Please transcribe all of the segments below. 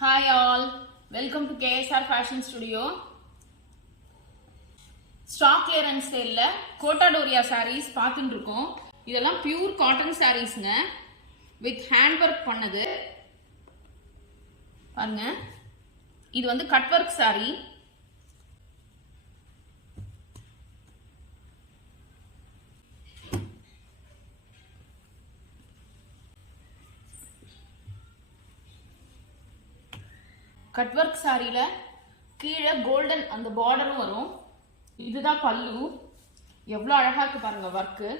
Hi all, welcome to KSR Fashion Studio. Stock clearance sale Kota Doria sarees பார்த்துட்டு இருக்கோம். இதெல்லாம் pure cotton sareesங்க with hand work பண்ணது. பாருங்க. இது வந்து cut work saree. Cut work சாரியில கீழே கோல்டன் அந்த பார்டரும் வரும். இதுதான் பல்லு. எவ்வளவு அழகா இருக்கு பாருங்க வர்க்கு.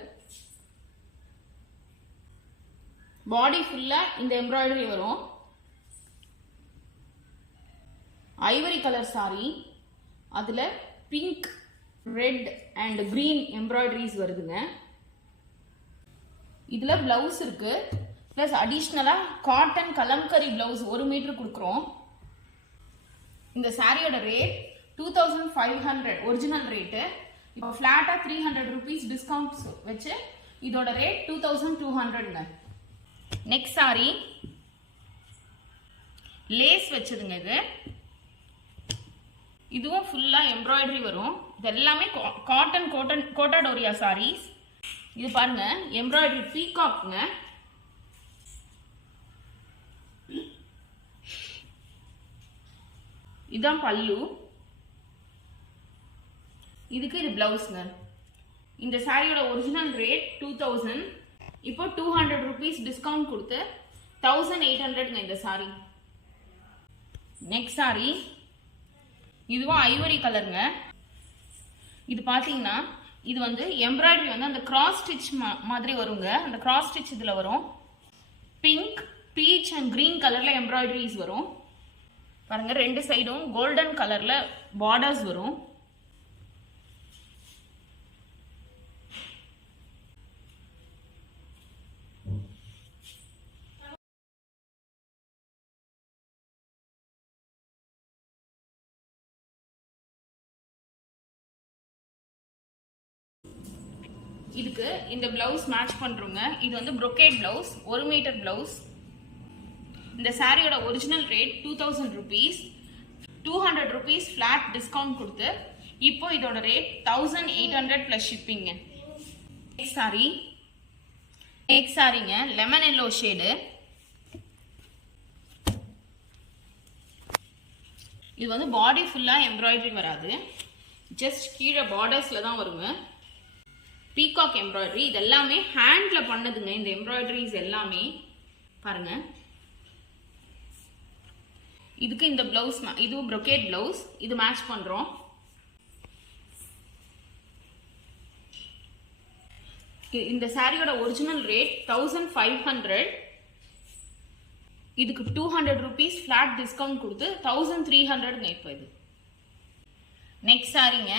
பாடி ஃபுல்லா இந்த எம்ப்ராய்டரி வரும். ஐவரி கலர் சாரி, அதுல pink, red and green embroideries வருதுங்க. இதுல பிளவுஸ் இருக்கு. பிளஸ் அடிஷ்னலா காட்டன் கலம்கரி பிளவுஸ் 1 மீட்டர் கொடுக்குறோம். இந்த சாரியோட ரேட் 2500 ஒரிஜினல் ரேட்டு. இப்போ ஃபிளாட்டா 300 rupees டிஸ்கவுண்ட் வச்சு இதோட ரேட் 2200ங்க. நெக்ஸ்ட் சாரி லேஸ் வச்சதுங்க. இதுவும் ஃபுல்லா எம்ப்ராய்டரி வரும். இது எல்லாமே காட்டன் கோட்டா டோரியா சாரீஸ். இது பாருங்க எம்ப்ராய்டரி பீகாக்ங்க. இதான் பல்லு. இதுக்கு இது பிளவுஸ்ங்க. இந்த சாரியோட ஒரிஜினல் ரேட் 2000. இப்போ 200 rupees டிஸ்கவுண்ட் கொடுத்து 1800ங்க இந்த சாரி. நெக்ஸ்ட் சாரி இதுவும் ஐவரி கலருங்க. இது பாத்தீங்கன்னா இது வந்து எம்ப்ராய்டரி வந்து அந்த கிராஸ் ஸ்டிச் மாதிரி வருங்க. அந்த கிராஸ் ஸ்டிச் இதுல வரும். பிங்க், பீச் அண்ட் கிரீன் கலர்ல எம்ப்ராய்டரிஸ் வரும். பாருங்க ரெண்டு சைடும் கோல்டன் கலர்ல பார்டர்ஸ் வரும். இதுக்கு இந்த பிளவுஸ் மேட்ச் பண்றோங்க. இது வந்து brocade பிளவுஸ், 1 மீட்டர் பிளவுஸ். இந்த சாரியோட original rate 2000 rupees. 200 rupees flat discount கொடுத்து இப்போ இதோட ரேட் 1800 plus shipping. நெக்ஸ்ட் சாரிங்க லெமன் எல்லோ ஷேடு. இது வந்து பாடி ஃபுல்லா எம்ப்ராய்டரி வராது. ஜஸ்ட் கீழே பார்டர்ஸ்ல தான் வருங்க. Peacock embroidery. இது எல்லாமே ஹேண்ட்ல பண்ணதுங்க. இந்த எம்ப்ராய்டரிஸ் எல்லாமே பாருங்க. இதுக்கு இந்த பிளவுஸ் இதுவும் brocade பிளவுஸ். இது மேட்ச் பண்றோம். இந்த சாரியோட ஒரிஜினல் ரேட் 1500. இதுக்கு 200 rupees flat டிஸ்கவுண்ட் கொடுத்து 1300ங்க இப்போ இது. நெக்ஸ்ட் சாரிங்க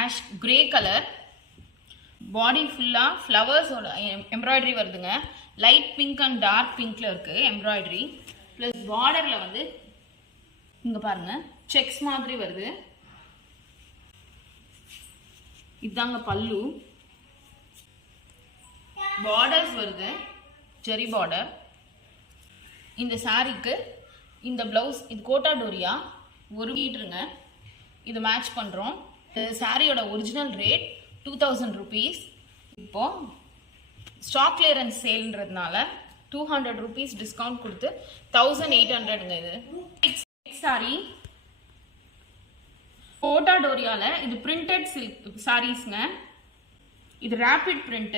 ஆஷ் கிரே கலர். பாடி ஃபுல்லா ஃப்ளவர்ஸோட எம்ப்ராய்டரி வருதுங்க. லைட் பிங்க் அண்ட் டார்க் பிங்க்ல இருக்கு எம்ப்ராய்டரி. பிளஸ் பார்டர்ல வந்து இங்க பாருங்க செக்ஸ் மாதிரி வருது. இதாங்க பல்லு. பார்டர்ஸ் வருது, ஜெரி பார்டர். இந்த சாரிக்கு இந்த பிளவுஸ் இது கோட்டா டோரியா 1 மீட்டருங்க. இது மேட்ச் பண்றோம். இந்த சாரியோட ஒரிஜினல் ரேட் 2000 rupees. இப்போ ஸ்டாக் கிளியரன்ஸ் சேல்ன்றதுனால 200 rupees டிஸ்கவுண்ட் கொடுத்து 1800ங்க இது. நெக்ஸ்ட் சாரி கோட்டா டோரியால இது பிரிண்டட் சில்க் சாரீஸ்ங்க. இது rapid print,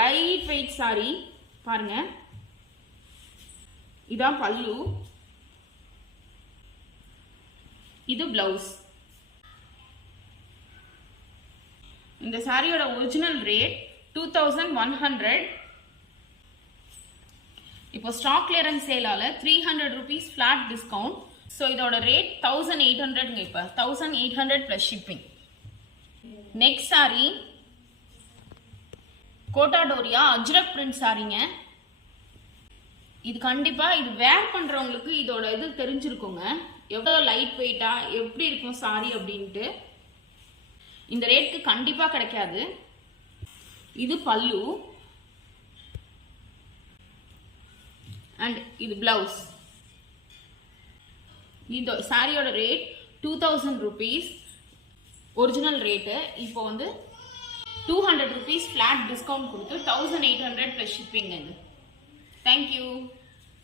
light weight saree. பாருங்க இதான் பல்லு. இது பிளவுஸ். இந்த சாரியோட ஒரிஜினல் ரேட் 2100. இப்போ ஸ்டாக் கிளியரன்ஸ் சேலால 300 rupees flat டிஸ்கவுண்ட். ஸோ இதோட ரேட் 1800ங்க. இப்போ 1800 plus shipping. Next saree Kota Doria Ajrak print சாரிங்க. இது கண்டிப்பா இது வேர் பண்றவங்களுக்கு இதோட இது தெரிஞ்சிருக்குங்க. எவ்வளவு லைட் வெயிட்டா எப்படி இருக்கும் சாரி அப்படின்ட்டு. இந்த ரேட்க்கு கண்டிப்பா கிடைக்காது. இது பல்லு. அண்ட் இது பிளவுஸ். இந்த சாரியோட ரேட் 2000 rupees ஒரிஜினல் ரேட்டு. இப்போ வந்து 200 rupees ஃப்ளாட் டிஸ்கவுண்ட் கொடுத்து 1800 ப்ளஸ் ஷிப்பிங். தேங்க்யூ.